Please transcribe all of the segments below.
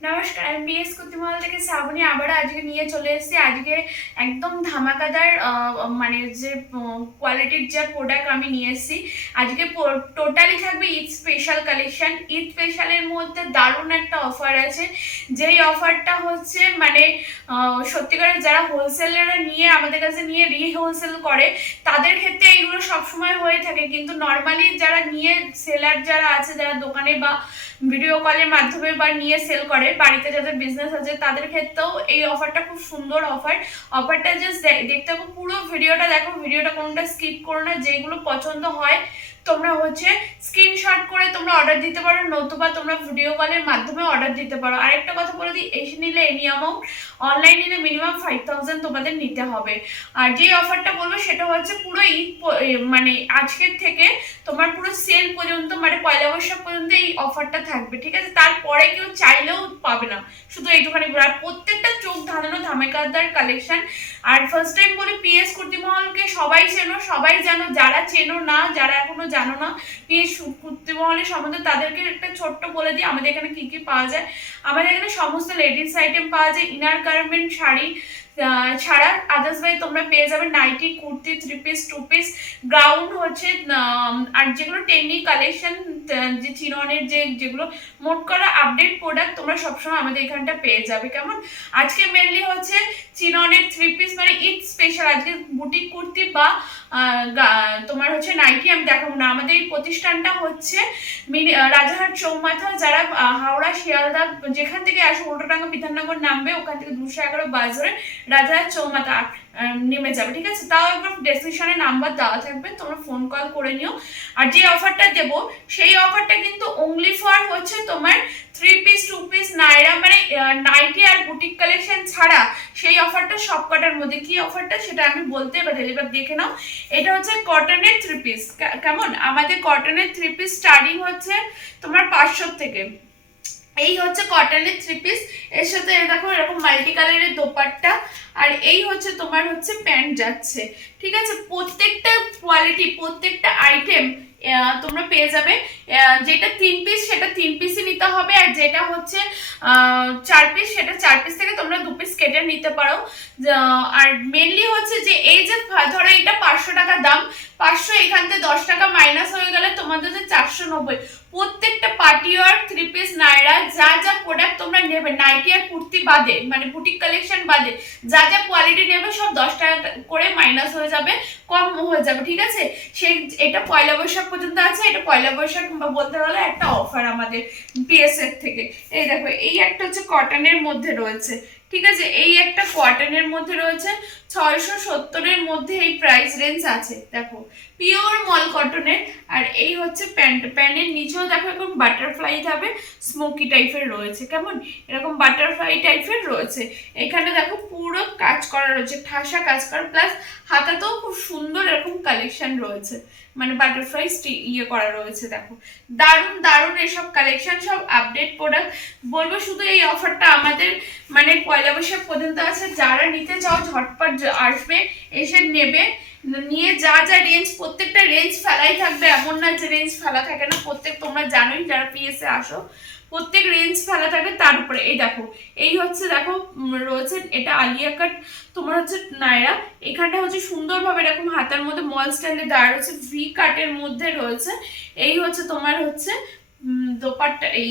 নমস্কার, আমি বিএস কুর্তিমহল থেকে শ্রাবণী আবার আজকে নিয়ে চলে এসেছি। আজকে একদম ধামাকাদার মানে যে কোয়ালিটির যে প্রোডাক্ট আমি নিয়ে এসেছি। আজকে টোটালি থাকবে ঈদ স্পেশাল কালেকশন। ঈদ স্পেশালের মধ্যে দারুণ একটা অফার আছে, যেই অফারটা হচ্ছে মানে সত্যিকারের যারা হোলসেলাররা নিয়ে আমাদের কাছে নিয়ে রিহোলসেল করে তাদের ক্ষেত্রে এইগুলো সবসময় হয়ে থাকে, কিন্তু নর্মালি যারা নিয়ে সেলার যারা আছে, যারা দোকানে বা ভিডিও কলের মাধ্যমে বা নিয়ে সেল করে, বাড়িতে যাদের বিজনেস আছে তাদের ক্ষেত্রেও এই অফারটা খুব সুন্দর অফার। অফারটা জাস্ট দেখতে হবে, পুরো ভিডিওটা দেখো, ভিডিওটা কোনটা স্কিপ করো না। যেগুলো পছন্দ হয় তোমরা হচ্ছে স্ক্রিনশট করে তোমরা অর্ডার দিতে পারো, নতুবা তোমরা ভিডিও কলের মাধ্যমে অর্ডার দিতে পারো। আরেকটা কথা বলে দিই, এসে নিলে এনি অ্যামাউন্ট, অনলাইন নিলে মিনিমাম 5000 তোমাদের নিতে হবে। আর যে অফারটা বলবো সেটা হচ্ছে পুরো ঈদ মানে আজকের থেকে তোমার পুরো সেল পর্যন্ত, মানে পয়লা বৈশাখ পর্যন্ত এই অফারটা থাকবে, ঠিক আছে? তারপরে কেউ চাইলেও পাবে না, শুধু এইটুখানি। আর প্রত্যেকটা চোখ ধাঁধানো ধামাকাদার কালেকশন। আর ফার্স্ট টাইম বলি, পিএস কুর্তিমহলকে সবাই চেনো, সবাই জানো। যারা চেনো না, যারা এখনো জানো না পিএস কুর্তিমহলের সম্বন্ধে, তাদেরকে একটা ছোট্ট বলে দিই আমাদের এখানে কি কি পাওয়া যায়। আমাদের এখানে সমস্ত লেডিস আইটেম পাওয়া যায়, ইনার গার্মেন্ট, শাড়ি ছাড়া আদার্স ভাই তোমরা পেয়ে যাবে nighty, kurti, 3 piece, 2 piece, gown হচ্ছে, আর যেগুলো টেকনি কালেকশন, যে চিননের যেগুলো মোট করা আপডেট প্রোডাক্ট তোমরা সবসময় আমাদের এখানটা পেয়ে যাবে। কেমন? আজকে মেনলি হচ্ছে চিননের 3 পিস, মানে ঈদ স্পেশাল। আজকে বুটিক কুর্তি বা তোমার হচ্ছে নাইটি আমি দেখাবো না। আমাদের এই প্রতিষ্ঠানটা হচ্ছে রাজারহাট চৌমাথা। যারা হাওড়া, শিয়ালদা যেখান থেকে আসো, উল্টোডাঙ্গা বিধাননগর নামবে, ওখান থেকে 211 বাস ধরে রাজারহাট চৌমাথা নেমে যাবে, ঠিক আছে? তাও একবার ডেসক্রিপশনে নাম্বার দেওয়া থাকবে, তোমরা ফোন কল করে নিও। আর যে অফারটা দেবো সেই অফারটা কিন্তু অনলি ফর হচ্ছে তোমার 3 পিস, 2 পিস, নাইরা, মানে নাইটি আর বুটিক কালেকশন ছাড়া সেই অফারটা সবকটার মধ্যে। কি অফারটা সেটা আমি বলতে পারি, এবার দেখে নাও। এটা হচ্ছে কটনের 3 পিস। কেমন? আমাদের কটনের 3 পিস স্টার্টিং হচ্ছে তোমার 500 থেকে। এই হচ্ছে কটনের 3 পিস, এর সাথে দেখো এরকম মাল্টি কালারের দোপাট্টা। আর এই হচ্ছে তোমার হচ্ছে প্যান্ট যাচ্ছে, ঠিক আছে? প্রত্যেকটা কোয়ালিটি, প্রত্যেকটা আইটেম তোমরা পেয়ে যাবে। যেটা 3 পিস সেটা 3 পিসই নিতে হবে, আর যেটা হচ্ছে 4 পিস সেটা 4 পিস থেকে তোমরা 2 পিস কেটে নিতে পারো। আর মেনলি হচ্ছে যে এই যে ধরো এটা 500 টাকা দাম, 500 এখান থেকে 10 টাকা মাইনাস হয়ে গেলে তোমাদের যে 490। প্রত্যেকটা পার্টি ওয়ার, 3 পিস, নাইরা, যা যা প্রোডাক্ট তোমরা নেবে, নাইটি আর কুর্তি বাদে, মানে বুটিক কালেকশন বাদে, যা যা কোয়ালিটি নেবে সব 10 টাকা করে মাইনাস হয়ে যাবে, কম হয়ে যাবে, ঠিক আছে? সেই এটা পয়লা বৈশাখ পর্যন্ত আছে। এটা পয়লা বৈশাখ বলতে গেলে একটা অফার আমাদের পিএসএফ থেকে। এই দেখো, এই একটা হচ্ছে কটনের মধ্যে রয়েছে, ঠিক আছে? এই একটা কটনের মধ্যে রয়েছে, 670-এর মধ্যে এই প্রাইস রেঞ্জ আছে। দেখো, পিওর মল কটনের। আর এই হচ্ছে প্যান্ট, প্যান্টের নিচেও দেখো এরকম বাটারফ্লাই যাবে, স্মোকি টাইপের রয়েছে। কেমন? এরকম বাটারফ্লাই টাইপের রয়েছে। এখানে দেখো পুরো কাজ করা রয়েছে, ঠাসা কাজ করা, প্লাস হাতাতেও খুব সুন্দর এরকম কালেকশন রয়েছে, মানে বাটারফ্লাই ইয়ে করা রয়েছে। দেখো, দারুণ দারুণ এসব কালেকশন, সব আপডেট প্রোডাক্ট। বলবো শুধু এই অফারটা আমাদের মানে পয়লা বৈশাখ পর্যন্ত আছে। যারা নিতে চাও ঝটপট আসবে, এসে নেবে। নিয়ে যা যা রেঞ্জ, প্রত্যেকটা রেঞ্জ ফেলাই থাকবে, এমন না যে রেঞ্জ ফেলা থাকে না। প্রত্যেক, তোমরা জানোই যারা পিএসএ আসো, প্রত্যেক রেঞ্জ ফেলা থাকে। তার উপরে এই দেখো, এই হচ্ছে দেখো রয়েছে এটা আলিয়া কাট, তোমার হচ্ছে নায়রা। এখানটা হচ্ছে সুন্দরভাবে এরকম হাতার মধ্যে মল স্টাইলে দেওয়া রয়েছে, ভি কাটের মধ্যে রয়েছে। এই হচ্ছে তোমার হচ্ছে দোপাট্টা, এই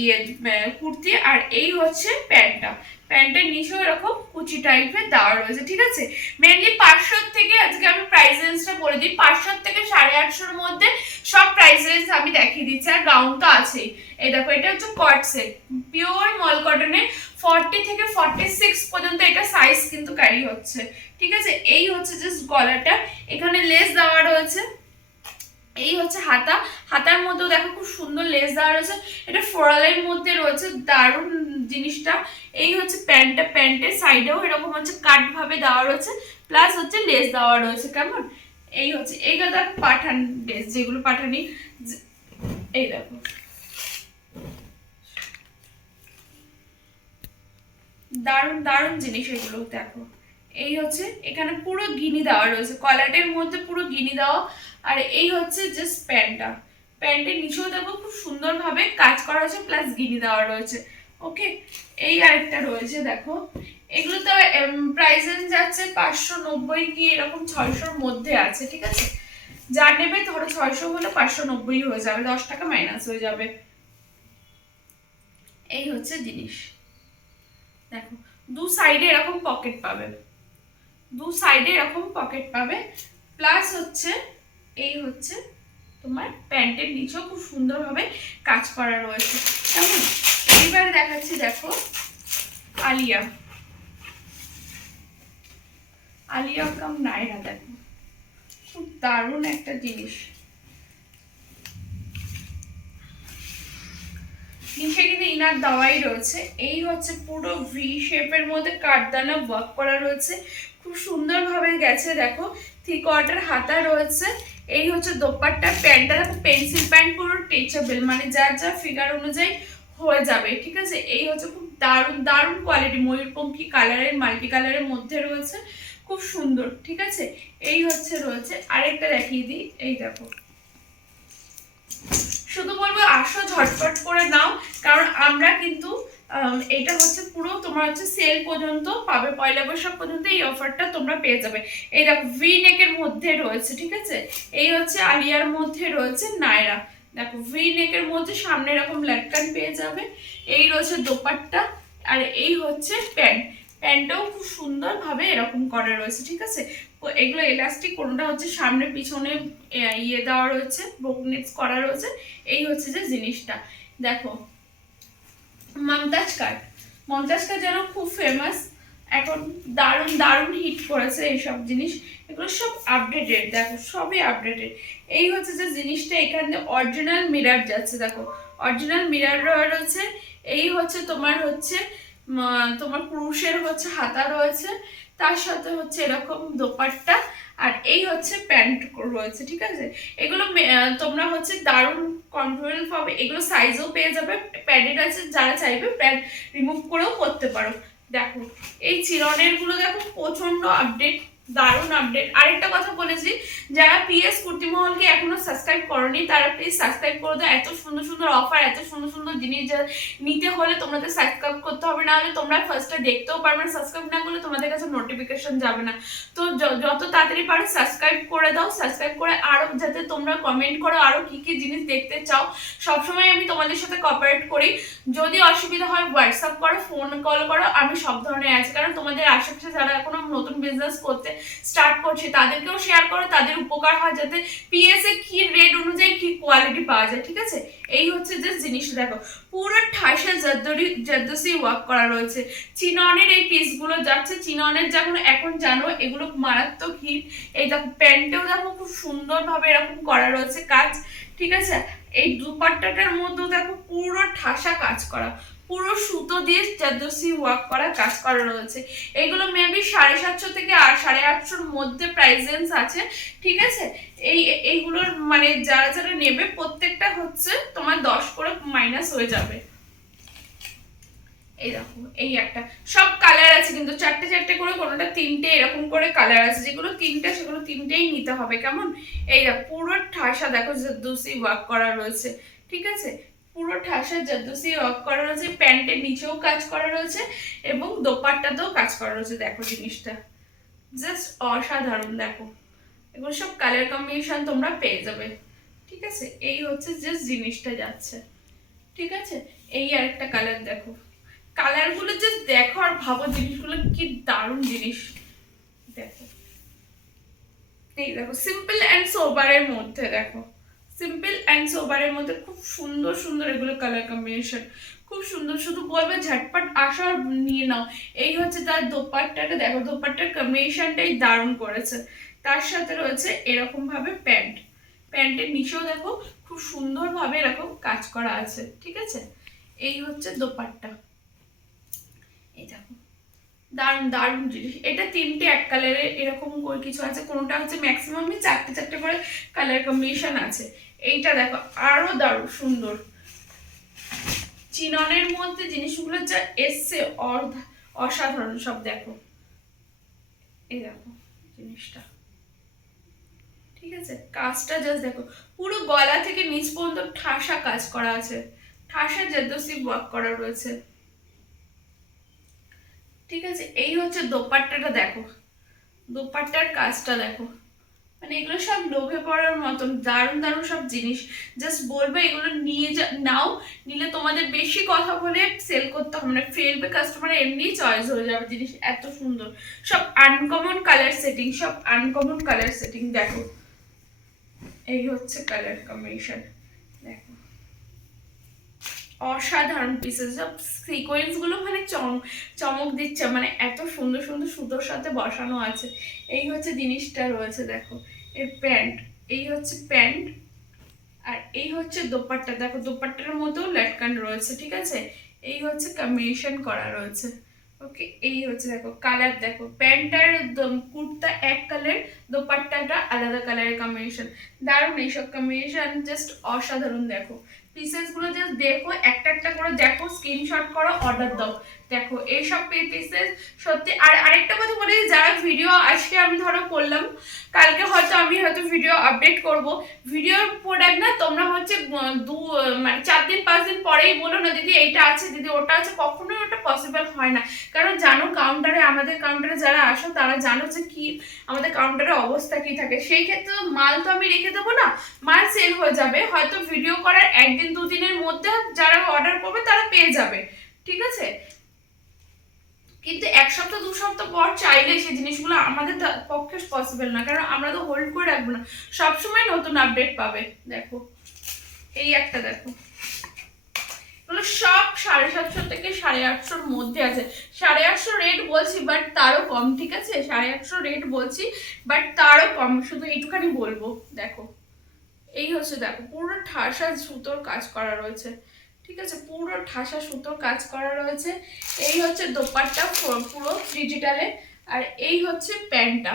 কুর্তি। আর এই হচ্ছে প্যান্টটা, প্যান্টের নিচেও এরকম কুচি টাইপের দেওয়া রয়েছে, ঠিক আছে? মেনলি 500 থেকে, আজকে আমি প্রাইস রেঞ্জটা বলে দিই, 500 থেকে 850-এর মধ্যে সব প্রাইস রেঞ্জ আমি দেখিয়ে দিচ্ছি। আর গাউন তো আছেই। এই দেখো, এটা হচ্ছে কট সেট, পিওর মল কটনের, 40 থেকে 46 পর্যন্ত এটা সাইজ কিন্তু ক্যারি হচ্ছে, ঠিক আছে? এই হচ্ছে জাস্ট গলাটা, এখানে লেস দেওয়া রয়েছে। এই হচ্ছে হাতা, হাতার মধ্যেও দেখো খুব সুন্দর লেস দেওয়া রয়েছে, এটা ফ্লোরালের মধ্যে রয়েছে, দারুণ জিনিসটা। এই হচ্ছে প্যান্টটা, প্যান্টের সাইডেও এরকম হচ্ছে কাট ভাবে দেওয়া রয়েছে, প্লাস হচ্ছে লেস দেওয়া রয়েছে। কেমন? এই হচ্ছে, এইগুলো দেখো পাঠান ড্রেস, যেগুলো পাঠানি, এই দেখো দারুণ দারুণ জিনিস এগুলো। দেখো, এই হচ্ছে এখানে পুরো গিনি দেওয়া রয়েছে, কলারের মধ্যে পুরো গিনি দেওয়া। আর এই হচ্ছে জাস্ট প্যান্টটা, প্যান্টের নিচেও দেখো খুব সুন্দরভাবে কাজ করা হয়েছে, প্লাস গিনি দেওয়া রয়েছে। ওকে, এই আরেকটা রয়েছে দেখো, এগুলো তো প্রাইস যাচ্ছে 590 কি এরকম 600-র মধ্যে আছে, ঠিক আছে। যা নেবে ধরো 600 হলে 590 হয়ে যাবে, 10 টাকা মাইনাস হয়ে যাবে। এই হচ্ছে জিনিস দেখো, দু সাইডে এরকম পকেট পাবে, দু সাইডে এরকম পকেট পাবে, প্লাস হচ্ছে এই হচ্ছে তোমার প্যান্টের নিচেও খুব সুন্দরভাবে কাজ করা রয়েছে, কেমন। এইবার দেখাচ্ছি দেখো আলিয়া, আলিয়া কাম নায়রা, দেখো খুব দারুণ একটা জিনিস। নিচে কিন্তু ইনার দেওয়াই রয়েছে, এই হচ্ছে পুরো ভি শেপের মধ্যে কাঠদানা ওয়ার্ক করা রয়েছে, খুব সুন্দরভাবে গেছে দেখো, 3/4 হাতা রয়েছে। এই হচ্ছে দোপাট্টা, প্যান্টটা দেখো পেন্সিল প্যান্ট, পুরো স্ট্রেচেবল, মানে যার যা ফিগার অনুযায়ী হয়ে যাবে, ঠিক আছে। এই হচ্ছে খুব দারুণ দারুণ কোয়ালিটি, ময়ূরপঙ্খী কালারের মাল্টি কালারের মধ্যে রয়েছে, খুব সুন্দর, ঠিক আছে। এই হচ্ছে রয়েছে আরেকটা দেখিয়ে দিই, এই দেখো, শুধু বলবো আসো ঝটপট করে নাও, কারণ আমরা কিন্তু এটা হচ্ছে পুরো তোমার হচ্ছে সেল পর্যন্ত পাবে, পয়লা বৈশাখ পর্যন্ত এই অফারটা তোমরা পেয়ে যাবে। এই দেখো ভি নেকের মধ্যে রয়েছে, ঠিক আছে। এই হচ্ছে আলিয়ার মধ্যে রয়েছে নায়রা, দেখো ভি নেকের মধ্যে সামনে এরকম লাটকান পেয়ে যাবে। এই রয়েছে দোপাট্টা, আর এই হচ্ছে প্যান্ট, প্যান্টটাও খুব সুন্দরভাবে এরকম করা রয়েছে, ঠিক আছে। এগুলো এলাস্টিক, কোনটা হচ্ছে সামনে পিছনে ইয়ে দেওয়া রয়েছে, ব্রোকনেটস করা রয়েছে। এই হচ্ছে যে জিনিসটা দেখো, মমতাজ কাট, মমতাজ কাট যেন খুব ফেমাস এখন, দারুণ দারুণ হিট করেছে এইসব জিনিস, এগুলো সব আপডেটেড, দেখো সবই আপডেটেড। এই হচ্ছে যে জিনিসটা, এখানে অরিজিনাল মিরার যাচ্ছে, দেখো অরিজিনাল মিরার রয়েছে। এই হচ্ছে তোমার হচ্ছে তোমার পুরুষের হচ্ছে হাতা রয়েছে, তার সাথে হচ্ছে এরকম দোপাট্টা, আর এই হচ্ছে প্যান্ট রয়েছে, ঠিক আছে। এগুলো তোমরা হচ্ছে দারুণ কন্ট্রোল পাবে, এগুলো সাইজও পেয়ে যাবে, প্যাডেড আছে, যারা চাইবে প্যাড রিমুভ করেও করতে পারো। দেখো এই চিরনের গুলো দেখো প্রচন্ড আপডেট, দারুণ আপডেট। আরেকটা কথা বলেছি, যারা পিএস কুর্তি মহলকে এখনো সাবস্ক্রাইব করনি তারা প্লিজ সাবস্ক্রাইব করে দাও, এত সুন্দর সুন্দর অফার, এত সুন্দর সুন্দর জিনিস যা নিতে হলে তোমাদের সাবস্ক্রাইব করতে হবে, না হলে তোমরা ফার্স্টে দেখতেও পারবে না, সাবস্ক্রাইব না করলে তোমাদের কাছে নোটিফিকেশন যাবে না। তো যত তাড়াতাড়ি পারো সাবস্ক্রাইব করে দাও, সাবস্ক্রাইব করে আরো যাতে তোমরা কমেন্ট করো আরো কি কি জিনিস দেখতে চাও, সবসময় আমি তোমাদের সাথে কোঅপারেট করি। যদি অসুবিধা হয় হোয়াটসঅ্যাপ করো, ফোন কল করো, আমি সব ধরনের আছি, কারণ তোমাদের আশেপাশে যারা এখনো নতুন বিজনেস করতে স্টার্ট করছে তাদেরকেও শেয়ার করো, তাদের উপকার হয়, যাতে পিএস এ কি রেট অনুযায়ী কি কোয়ালিটি পাওয়া যায়, ঠিক আছে। এই হচ্ছে যে জিনিসটা দেখো, পুরো ঠাসা জারদোসি ওয়ার্ক করা রয়েছে, চিননের এই পিসগুলো যাচ্ছে, চিননের যখন এখন জানো এগুলো মারাত্মক হিট। এই দেখো প্যান্টেও দেখো খুব সুন্দরভাবে এরকম করা রয়েছে কাজ, ঠিক আছে। এই দুপাট্টাটার মধ্যেও দেখো পুরো ঠাসা কাজ করা, পুরো সুতো দিয়ে জারদোসি ওয়ার্ক করা কাজ করা রয়েছে। এগুলো মেবি 750 থেকে 850-র মধ্যে প্রাইস রেঞ্জ আছে, ঠিক আছে। এইগুলোর মানে যারা যারা নেবে প্রত্যেকটা হচ্ছে তোমার 10 করে মাইনাস হয়ে যাবে। এই দেখো এই একটা, সব কালার আছে কিন্তু, চারটে চারটে করে, কোনোটা তিনটে এরকম করে কালার আছে, যেগুলো তিনটে সেগুলো তিনটেই নিতে হবে, কেমন। এই দেখো পুরো ঠাসা দেখো জারদোসি ওয়ার্ক করা রয়েছে, ঠিক আছে। পুরো ঠাসা জারদোসি ওয়ার্ক করা রয়েছে, প্যান্টের নিচেও কাজ করা রয়েছে এবং দোপাট্টাতেও কাজ করা রয়েছে, দেখো জিনিসটা জাস্ট অসাধারণ। দেখো এগুলো সব কালার কম্বিনেশন তোমরা পেয়ে যাবে, ঠিক আছে। এই হচ্ছে জাস্ট জিনিসটা যাচ্ছে, ঠিক আছে। এই আরেকটা কালার দেখো, কালারগুলো জাস্ট দেখো আর ভাবো জিনিসগুলো কি দারুণ জিনিস। দেখো এই দেখো সিম্পল অ্যান্ড সোবারের মধ্যে, দেখো সিম্পল অ্যান্ড সোবারের মধ্যে খুব সুন্দর সুন্দর এগুলো কালার কম্বিনেশন, খুব সুন্দর। শুধু বলবে ঝটপট আসো আর নিয়ে নাও। এই হচ্ছে তার দোপাট্টাটা, দেখো দোপাট্টার কম্বিনেশনটাই দারুণ করেছে, তার সাথে রয়েছে এরকম ভাবে প্যান্ট, প্যান্টের নিচেও দেখো খুব সুন্দরভাবে এরকম কাজ করা আছে, ঠিক আছে। এই হচ্ছে দোপাট্টা, এই দেখো দারুণ দারুণ জিনিস। এটা তিনটে এক কালারে এরকম করে কিছু আছে, কোনোটা হচ্ছে ম্যাক্সিমামই চারটে চারটে করে কালার কম্বিনেশন আছে। এইটা দেখো আরো দারুণ সুন্দর, চিননের মধ্যে জিনিসগুলো যা এসছে অসাধারণ সব। দেখো এই দেখো জিনিসটা, ঠিক আছে। কাজটা জাস্ট দেখো, পুরো গলা থেকে নিচ পর্যন্ত ঠাসা কাজ করা আছে, ঠাসা জারদোসি ওয়ার্ক করা রয়েছে, ঠিক আছে, এই হচ্ছে দোপাট্টাটা দেখো, দোপাট্টার কাজটা দেখো, মানে এগুলো সব লোভে পড়ার মতন দারুণ দারুণ সব জিনিস। জাস্ট বলবে এগুলো নিয়ে নাও, নিলে তোমাদের বেশি কথা বলে সেল করতে হবে না, ফেলবে কাস্টমার, এমনি চয়েস হয়ে যাবে জিনিস, এত সুন্দর সব আনকমন কালার সেটিং, সব আনকমন কালার সেটিং দেখো। এই হচ্ছে কালার কম্বিনেশন দেখো, অসাধারণ পিসেস, সব সিকোয়েন্স গুলো মানে চমক দিচ্ছে, মানে এত সুন্দর সুন্দর সুতোর সাথে বসানো আছে। এই হচ্ছে জিনিসটা রয়েছে দেখো, এর প্যান্ট, এই হচ্ছে প্যান্ট, আর এই হচ্ছে দোপাট্টা দেখো, দোপাট্টার মধ্যেও লটকান রয়েছে, ঠিক আছে। এই হচ্ছে কম্বিনেশন করা রয়েছে। ওকে, এই হচ্ছে দেখো কালার দেখো, প্যান্ট আর কুর্তা এক কালার, দোপাট্টাটা আলাদা কালারের কম্বিনেশন, দারুণ এইসব কম্বিনেশন, জাস্ট অসাধারণ। দেখো পিসেস গুলো জাস্ট দেখো, একটা একটা করে দেখো, স্ক্রিনশট করো, অর্ডার দাও। দেখো এইসব পিসেস সত্যি। আর আরেকটা কথা বলি, যারা ভিডিও আজকে আমি ধরো করলাম, কালকে হয়তো আমি হয়তো ভিডিও আপডেট করব, ভিডিওর প্রোডাক্ট না তোমরা হচ্ছে মানে 4 দিন 5 দিন পরেই বলো না দিদি এইটা আছে, দিদি ওটা আছে, কখনোই ওটা পসিবল হয় না। কারণ জানো কাউন্টারে, আমাদের কাউন্টারে যারা আসো তারা জানো যে কি আমাদের কাউন্টারের অবস্থা কি থাকে, সেই ক্ষেত্রে মাল তো আমি রেখে দেবো না, মাল সেল হয়ে যাবে, হয়তো ভিডিও করার 1 দিন 2 দিনের মধ্যে যারা অর্ডার করবে তারা পেয়ে যাবে, ঠিক আছে। কিন্তু 1 সপ্তাহ 2 সপ্তাহ পর চাইলে সেই জিনিসগুলো আমাদের পক্ষে পসিবল না, কারণ আমরা তো হোল্ড করে রাখবো না, সবসময় নতুন আপডেট পাবে। দেখো এই একটা দেখো, এগুলো সব 750 থেকে 850-র মধ্যে আছে, 850 রেট বলছি বাট তারও কম, ঠিক আছে, 850 রেট বলছি বাট তারও কম, শুধু এইটুখানি বলবো। দেখো এই হচ্ছে দেখো, পুরো ঠাসা সুতোর কাজ করা রয়েছে, ঠিক আছে, পুরো ঠাসা সুতোর কাজ করা রয়েছে। এই হচ্ছে দোপাট্টা পুরো ডিজিটালে, আর এই হচ্ছে প্যান্টটা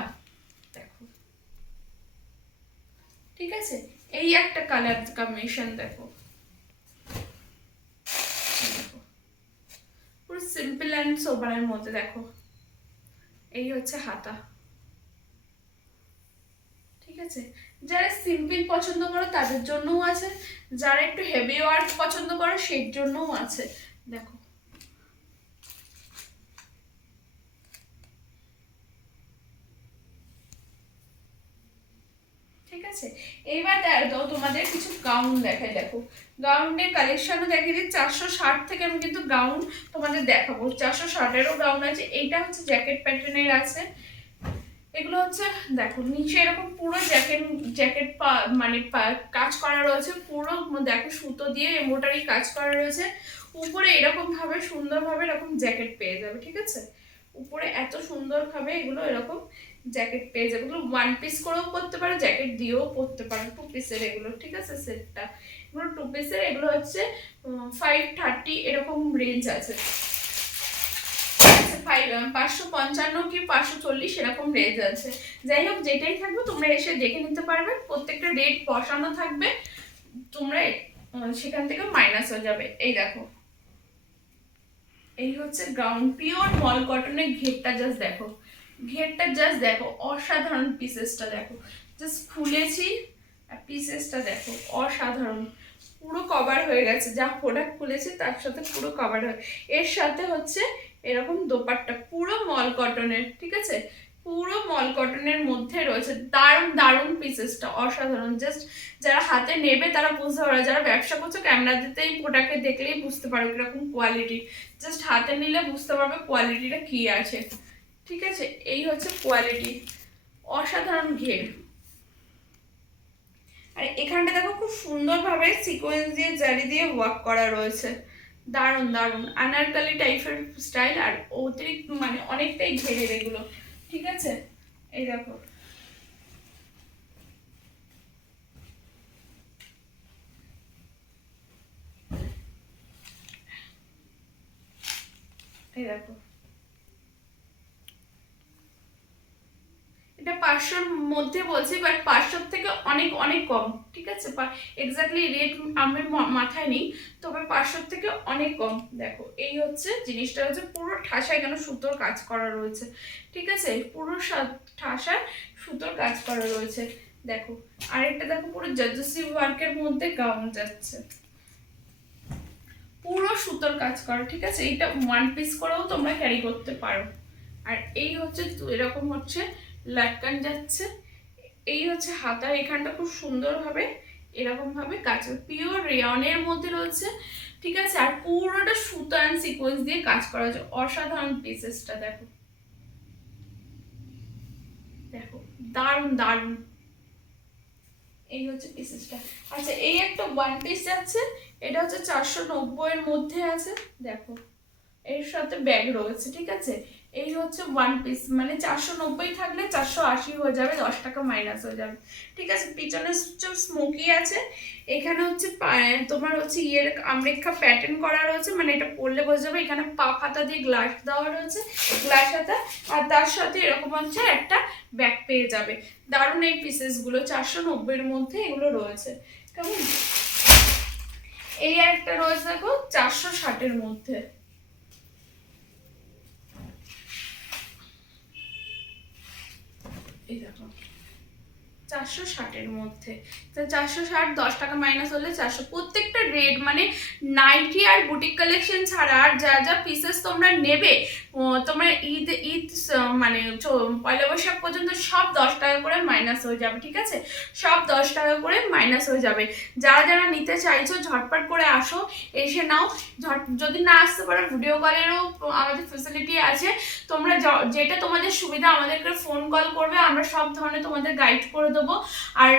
দেখো, ঠিক আছে। এই একটা কালার কম্বিনেশন দেখো, পুরো সিম্পল অ্যান্ড সোবারের মধ্যে দেখো। এই হচ্ছে হাতা, ঠিক আছে। যারা সিম্পল পছন্দ করো তাদের জন্যও আছে, যারা একটু হেভি ওয়ার্ক পছন্দ করো সেই জন্যও আছে দেখো। ঠিক আছে, এইবার তোমাদের কিছু গাউন দেখাই দেখো, গাউনের কালেকশনও দেখিয়ে দিই। 460 থেকে আমি কিন্তু গাউন তোমাদের দেখাবো, 460-এরও গাউন আছে। এইটা হচ্ছে জ্যাকেট প্যাটার্নের আছে, এগুলো হচ্ছে দেখো নিচে এরকম পুরো জ্যাকেট মানে কাজ করা রয়েছে, পুরো দেখো সুতো দিয়ে এমব্রয়ডারি কাজ করা রয়েছে, উপরে এরকম ভাবে সুন্দরভাবে এরকম জ্যাকেট পেয়ে যাবে, ঠিক আছে। উপরে এত সুন্দরভাবে এগুলো এরকম জ্যাকেট পেয়ে যাবে, এগুলো 1 পিস করেও পরতে পারো, জ্যাকেট দিয়েও পরতে পারো, 2 পিসের এগুলো, ঠিক আছে। সেটটা এগুলো 2 পিসের, এগুলো হচ্ছে 530 এরকম রেঞ্জ আছে, 555 কি 540 এরকম রেঞ্জ আছে। যাই হোক যেটাই থাকবে তোমরা এসে দেখে নিতে পারবে, প্রত্যেকটা রেট বসানো থাকবে, তোমরা সেখান থেকে মাইনাস হয়ে যাবে। এই দেখো এই হচ্ছে গ্রাউন্ড পিওর মল কটনের ঘেরটা, জাস্ট দেখো, ঘেরটা জাস্ট দেখো, অসাধারণ পিসেসটা দেখো, জাস্ট খুলেছি পিসেসটা দেখো, অসাধারণ, পুরো কভার হয়ে গেছে, যা প্রোডাক্ট খুলেছি তার সাথে পুরো কভার হয়ে, এর সাথে হচ্ছে এরকম দোপাট্টা পুরো মল কটনের, ঠিক আছে, পুরো মল কটনের মধ্যে রয়েছে, দারুণ দারুণ পিসেসটা অসাধারণ। জাস্ট যারা হাতে নেবে তারা বুঝতে পারবে, যারা ব্যবসা করছো ক্যামেরা দিতেই প্রোডাক্টে দেখলেই বুঝতে পারো কিরকম কোয়ালিটি, জাস্ট হাতে নিলে বুঝতে পারবে কোয়ালিটিটা কি আছে, ঠিক আছে। এই হচ্ছে কোয়ালিটি, অসাধারণ ঘের। আর এখানটা দেখো খুব সুন্দরভাবে সিকোয়েন্স দিয়ে জারি দিয়ে ওয়ার্ক করা রয়েছে, দারুণ দারুণ আনারকলি টাইপের স্টাইল, আর অতিরিক্ত মানে অনেকটাই ঘেরের এগুলো, ঠিক আছে। এই দেখো এই দেখো, এটা 500-র মধ্যে বলছি বাট 500-র থেকে অনেক অনেক কম, ঠিক আছে, এক্স্যাক্টলি রেট আমি মাথায় নেই, তবে 500-র থেকে অনেক কম। দেখো এই হচ্ছে জিনিসটা, হচ্ছে পুরো ঠাসায় কেন সুতোর কাজ করা রয়েছে, ঠিক আছে, পুরো ঠাসায় সুতোর কাজ করা রয়েছে। দেখো আরেকটা দেখো, পুরো জার্সি ওয়ার্কের মধ্যে গাউন যাচ্ছে, পুরো সুতোর কাজ করা, ঠিক আছে? এইটা ওয়ান পিস করেও তোমরা ক্যারি করতে পারো। আর এই হচ্ছে এরকম হচ্ছে লাটকান যাচ্ছে, এই হচ্ছে হাতার এখানটা খুব সুন্দরভাবে এরকম ভাবে কাজ, পিওর রেয়নের মধ্যে রয়েছে, ঠিক আছে? আর পুরোটা সুতো অ্যান্ড সিকোয়েন্স দিয়ে কাজ করা হয়েছে, অসাধারণ পিসেসটা দেখো, দেখো দারুণ দারুণ। এই হচ্ছে পিসেসটা। আচ্ছা এই একটা ওয়ান পিস যাচ্ছে, এটা হচ্ছে 490 এর মধ্যে আছে, দেখো এর সাথে ব্যাগ রয়েছে, ঠিক আছে? এই হচ্ছে ওয়ান পিস, মানে 490 থাকলে 480 হয়ে যাবে, 10 টাকা মাইনাস হয়ে যাবে, ঠিক আছে? পিছনে স্মোকি আছে, এখানে হচ্ছে তোমার হচ্ছে ইয়ের আমরেক্ষা প্যাটার্ন করা রয়েছে, মানে এটা পরলে বোঝা যাবে। এখানে পাপ হাতা দিয়ে গ্লাস দেওয়া রয়েছে, গ্লাস হাতা, আর তার সাথে এরকম হচ্ছে একটা ব্যাগ পেয়ে যাবে। দারুণ এই পিসেসগুলো, 490 এর মধ্যে এগুলো রয়েছে, কেমন? এই একটা রয়েছে দেখো 460 এর মধ্যে, এই দেখো 460 এর মধ্যে। তো 460, 10 টাকা মাইনাস হলে 400। প্রত্যেকটা রেট মানে নাইটি আর বুটিক কালেকশন ছাড়া আর যা যা পিসেস তোমরা নেবে, তোমরা ঈদ ঈদ মানে পয়লা বৈশাখ পর্যন্ত সব 10 টাকা করে মাইনাস হয়ে যাবে, ঠিক আছে? সব 10 টাকা করে মাইনাস হয়ে যাবে। যারা যারা নিতে চাইছো ঝটপট করে আসো, এসে নাও। যদি না আসতে পারো ভিডিও কলেরও আমাদের ফেসিলিটি আছে, তোমরা যেটা তোমাদের সুবিধা আমাদেরকে ফোন কল করবে, আমরা সব ধরনের তোমাদের গাইড করে দেবো। আর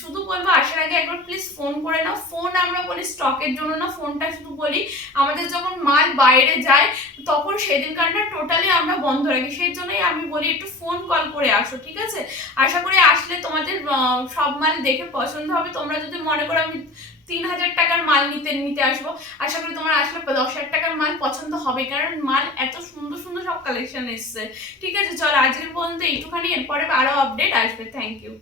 শুধু বলবো আসার আগে একবার প্লিজ ফোন করে নাও। ফোন আমরা বলি স্টকের জন্য না, ফোনটা শুধু বলি আমাদের যখন মাল বাইরে যায় তখন সেদিনকার না টোটালি আমরা বন্ধ রাখি, সেই জন্যই আমি বলি একটু ফোন কল করে আসো, ঠিক আছে? আশা করি আসলে তোমাদের সব মাল দেখে পছন্দ হবে। তোমরা যদি মনে করো আমি 3000 টাকার মাল নিতে আসবো, আশা করি তোমার আসলে 10,000 টাকার মাল পছন্দ হবে, কারণ মাল এত সুন্দর সুন্দর সব কালেকশন এসছে, ঠিক আছে? চলো আজকের পর্যন্ত এইটুখানি, এরপরে আরো আপডেট আসবে। Thank you.